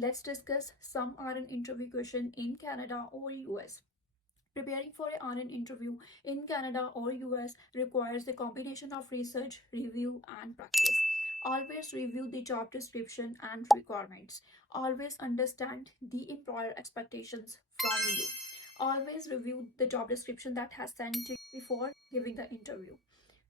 let's discuss some RN interview question in Canada or US. Preparing for an RN interview in Canada or US requires a combination of research, review, and practice. Always review the job description and requirements. Always understand the employer expectations from you. Always review the job description that has sent to you before giving the interview.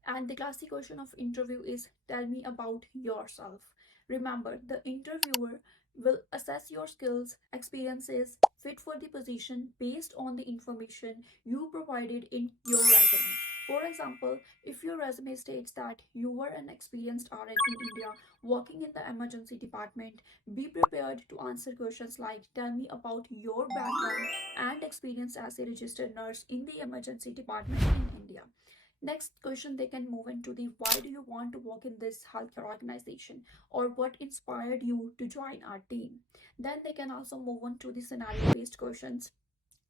And the classic question of interview is tell me about yourself. Remember, the interviewer will assess your skills, experiences, fit for the position based on the information you provided in your resume. For example, if your resume states that you were an experienced RN in India working in the emergency department, be prepared to answer questions like tell me about your background and experience as a registered nurse in the emergency department in India. Next question, they can move into the why do you want to work in this healthcare organization, or what inspired you to join our team. Then they can also move on to the scenario based questions.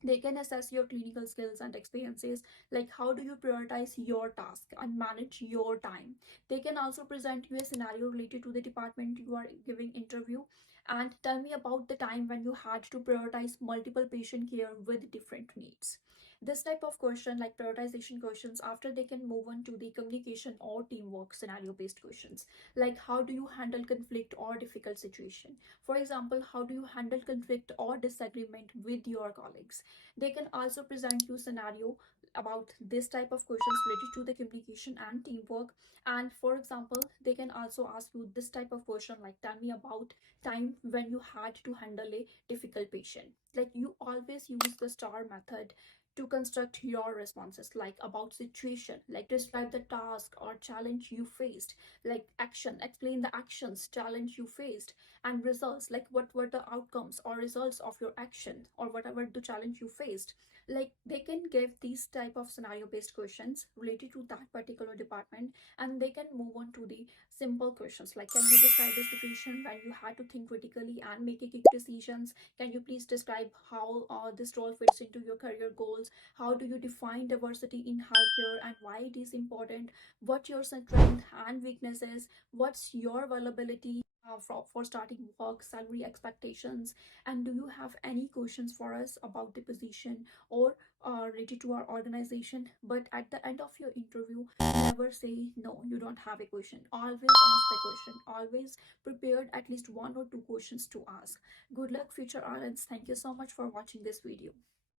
They can assess your clinical skills and experiences, like how do you prioritize your task and manage your time. They can also present you a scenario related to the department you are giving interview, and tell me about the time when you had to prioritize multiple patient care with different needs. This type of question, like prioritization questions, after they can move on to the communication or teamwork scenario based questions, like how do you handle conflict or difficult situation. For example, how do you handle conflict or disagreement with your colleagues. They can also present you scenario about this type of questions related to the communication and teamwork. And for example, they can also ask you this type of question like tell me about time when you had to handle a difficult patient. Like you always use the star method to construct your responses, like about situation, like describe the task or challenge you faced, like action, explain the actions challenge you faced, and results, like what were the outcomes or results of your action or whatever the challenge you faced. Like they can give these type of scenario based questions related to that particular department. And they can move on to the simple questions, like can you describe the situation when you had to think critically and make a quick decisions. Can you please describe how this role fits into your career goals. How do you define diversity in healthcare and why it is important. What your strength and weaknesses. What's your availability for starting work, salary expectations. And do you have any questions for us about the position or related to our organization. But at the end of your interview, never say no, you don't have a question. Always ask the question. Always prepared at least one or two questions to ask. Good luck, future RNs. Thank you so much for watching this video.